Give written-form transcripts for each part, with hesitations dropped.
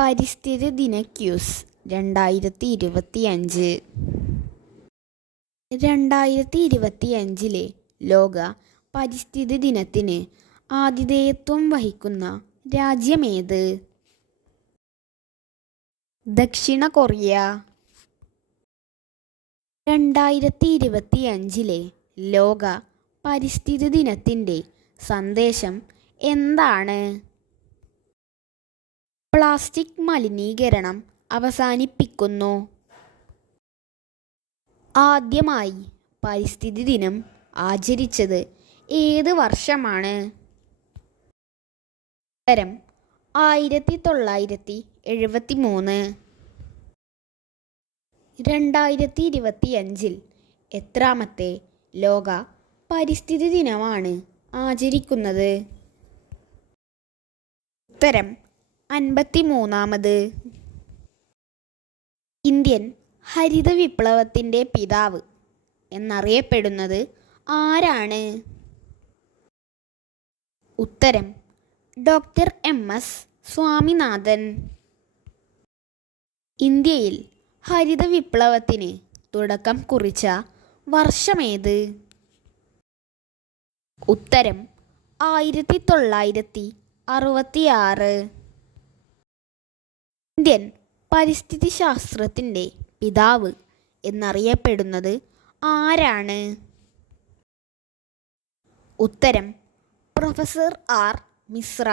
പരിസ്ഥിതി ദിന ക്യൂസ് 2025. 2025 ലോക പരിസ്ഥിതി ദിനത്തിന് ആതിഥേയത്വം വഹിക്കുന്ന രാജ്യമേത്? ദക്ഷിണ കൊറിയ. 2025 ലോക പരിസ്ഥിതി ദിനത്തിൻ്റെ സന്ദേശം എന്താണ്? പ്ലാസ്റ്റിക് മലിനീകരണം അവസാനിപ്പിക്കുന്നു. ആദ്യമായി പരിസ്ഥിതി ദിനം ആചരിച്ചത് ഏത് വർഷമാണ്? ഉത്തരം 1973. 2025 എത്രാമത്തെ ലോക പരിസ്ഥിതി ദിനമാണ് ആചരിക്കുന്നത്? ഉത്തരം 53. ഇന്ത്യൻ ഹരിത വിപ്ലവത്തിൻ്റെ പിതാവ് എന്നറിയപ്പെടുന്നത് ആരാണ്? ഉത്തരം ഡോക്ടർ MS സ്വാമിനാഥൻ. ഇന്ത്യയിൽ ഹരിത വിപ്ലവത്തിന് തുടക്കം കുറിച്ച വർഷമേത്? ഉത്തരം 1966. ഇന്ത്യൻ പരിസ്ഥിതി ശാസ്ത്രത്തിൻ്റെ പിതാവ് എന്നറിയപ്പെടുന്നത് ആരാണ്? ഉത്തരം പ്രൊഫസർ R. മിശ്ര.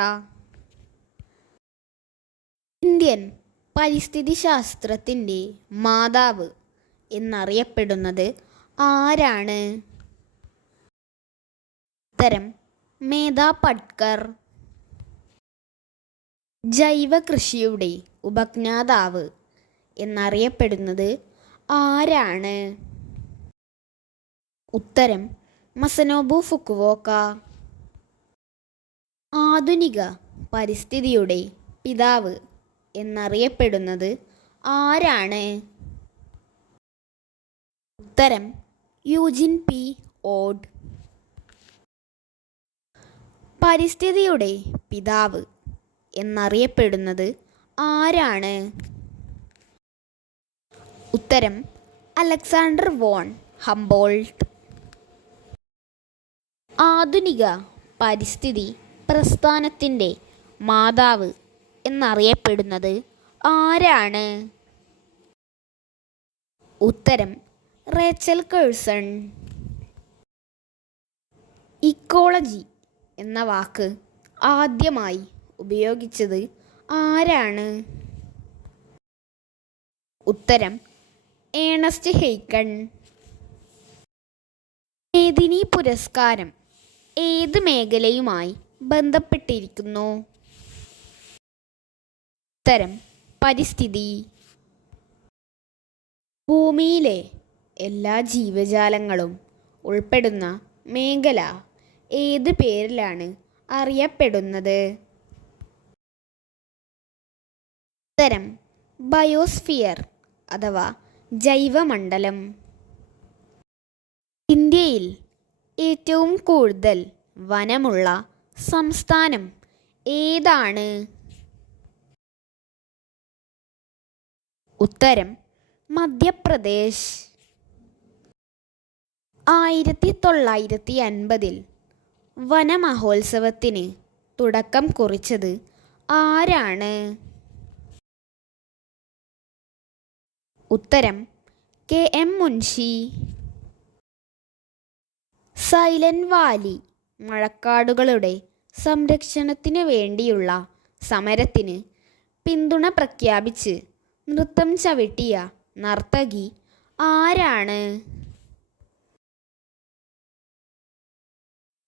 ഇന്ത്യൻ പരിസ്ഥിതി ശാസ്ത്രത്തിൻ്റെ മാതാവ് എന്നറിയപ്പെടുന്നത് ആരാണ്? ഉത്തരം മേധാ പട്കർ. ജൈവ കൃഷിയുടെ ഉപജ്ഞാതാവ് എന്നറിയപ്പെടുന്നത് ആരാണ്? ഉത്തരം മസനോബു ഫുക്കുവോക്ക. ആധുനിക പരിസ്ഥിതിയുടെ പിതാവ് എന്നറിയപ്പെടുന്നത് ആരാണ്? ഉത്തരം യൂജിൻ P. ഓഡ്. പരിസ്ഥിതിയുടെ പിതാവ് എന്നറിയപ്പെടുന്നത് ആരാണ്? ഉത്തരം അലക്സാണ്ടർ വോൺ ഹംബോൾട്ട്. ആധുനിക പരിസ്ഥിതി പ്രസ്ഥാനത്തിൻ്റെ മാതാവ് എന്നറിയപ്പെടുന്നത് ആരാണ്? ഉത്തരം റേച്ചൽ കേഴ്സൺ. ഇക്കോളജി എന്ന വാക്ക് ആദ്യമായി ഉപയോഗിച്ചത് ആരാണ്? ഉത്തരം ഏണസ്റ്റ് ഹെയ്ക്കൺ. മേദിനി പുരസ്കാരം ഏത് മേഖലയുമായി ബന്ധപ്പെട്ടിരിക്കുന്നു? ഉത്തരം പരിസ്ഥിതി. ഭൂമിയിലെ എല്ലാ ജീവജാലങ്ങളും ഉൾപ്പെടുന്ന മേഖല ഏത് പേരിലാണ് അറിയപ്പെടുന്നത്? ഉത്തരം ബയോസ്ഫിയർ അഥവാ ജൈവമണ്ഡലം. ഇന്ത്യയിൽ ഏറ്റവും കൂടുതൽ വനമുള്ള സംസ്ഥാനം ഏതാണ്? ഉത്തരം മധ്യപ്രദേശ്. 1950 വനമഹോത്സവത്തിന് തുടക്കം കുറിച്ചത് ആരാണ്? ഉത്തരം KM മുൻഷി. സൈലന്റ് വാലി മഴക്കാടുകളുടെ സംരക്ഷണത്തിനു വേണ്ടിയുള്ള സമരത്തിന് പിന്തുണ പ്രഖ്യാപിച്ച് നൃത്തം ചവിട്ടിയ നർത്തകി ആരാണ്?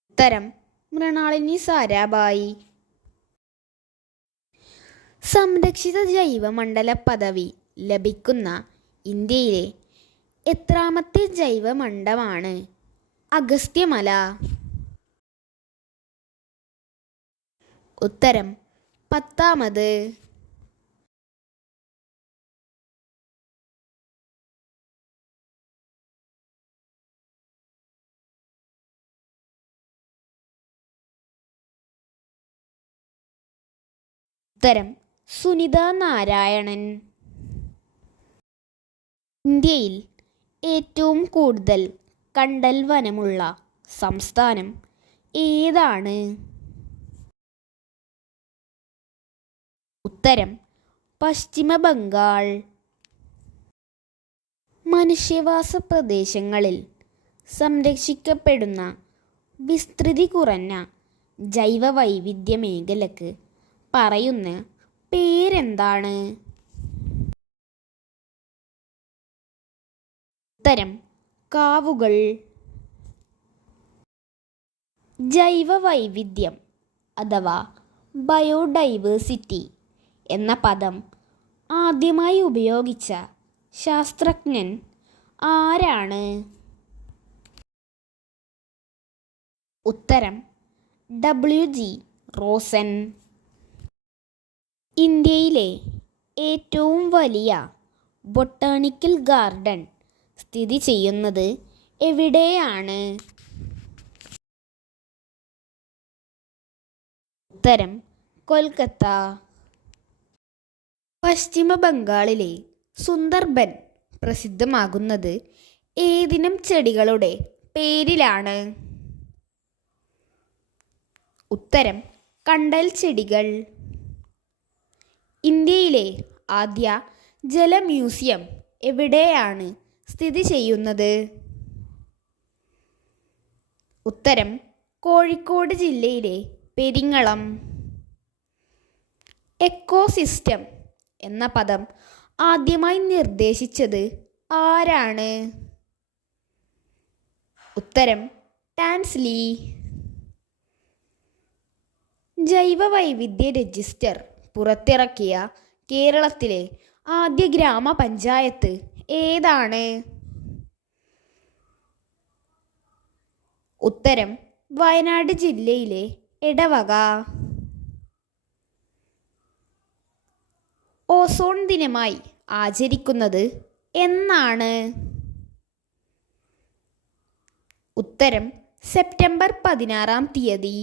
ഉത്തരം മൃണാളിനി സാരാഭായി. സംരക്ഷിത ജൈവമണ്ഡല പദവി ലഭിക്കുന്ന ഇന്ത്യയിലെ എത്രാമത്തെ ജൈവമണ്ഡലമാണ് അഗസ്ത്യമല? ഉത്തരം 10ാമത്. ഉത്തരം സുനിത നാരായണൻ. ഇന്ത്യയിൽ ഏറ്റവും കൂടുതൽ കണ്ടൽ വനമുള്ള സംസ്ഥാനം ഏതാണ്? ഉത്തരം പശ്ചിമ ബംഗാൾ. മനുഷ്യവാസ പ്രദേശങ്ങളിൽ സംരക്ഷിക്കപ്പെടുന്ന വിസ്തൃതി കുറഞ്ഞ ജൈവ വൈവിധ്യ മേഖലക്ക് പറയുന്ന പേരെന്താണ്? ഉത്തരം കാവുകൾ. ജൈവ വൈവിധ്യം അഥവാ ബയോഡൈവേഴ്സിറ്റി എന്ന പദം ആദ്യമായി ഉപയോഗിച്ച ശാസ്ത്രജ്ഞൻ ആരാണ്? ഉത്തരം W.G. റോസൻ. ഇന്ത്യയിലെ ഏറ്റവും വലിയ ബൊട്ടാണിക്കൽ ഗാർഡൻ സ്ഥിതി ചെയ്യുന്നത് എവിടെയാണ്? ഉത്തരം കൊൽക്കത്ത. പശ്ചിമ ബംഗാളിലെ സുന്ദർബൻ പ്രസിദ്ധമാകുന്നത് ഏതിനം ചെടികളുടെ പേരിലാണ്? ഉത്തരം കണ്ടൽ ചെടികൾ. ഇന്ത്യയിലെ ആദ്യ ജല മ്യൂസിയം എവിടെയാണ് സ്ഥിതി ചെയ്യുന്നത്? ഉത്തരം കോഴിക്കോട് ജില്ലയിലെ പെരിങ്ങളം. എക്കോസിസ്റ്റം എന്ന പദം ആദ്യമായി നിർദ്ദേശിച്ചത് ആരാണ്? ഉത്തരം ടാൻസ്ലി. ജൈവ വൈവിധ്യ രജിസ്റ്റർ പുറത്തിറക്കിയ കേരളത്തിലെ ആദ്യ ഗ്രാമപഞ്ചായത്ത് ഏതാണ്? ഉത്തരം വയനാട് ജില്ലയിലെ എടവക. ഓസോൺ ദിനമായി ആചരിക്കുന്നത് എന്നാണ്? ഉത്തരം സെപ്റ്റംബർ 16-ാം തീയതി.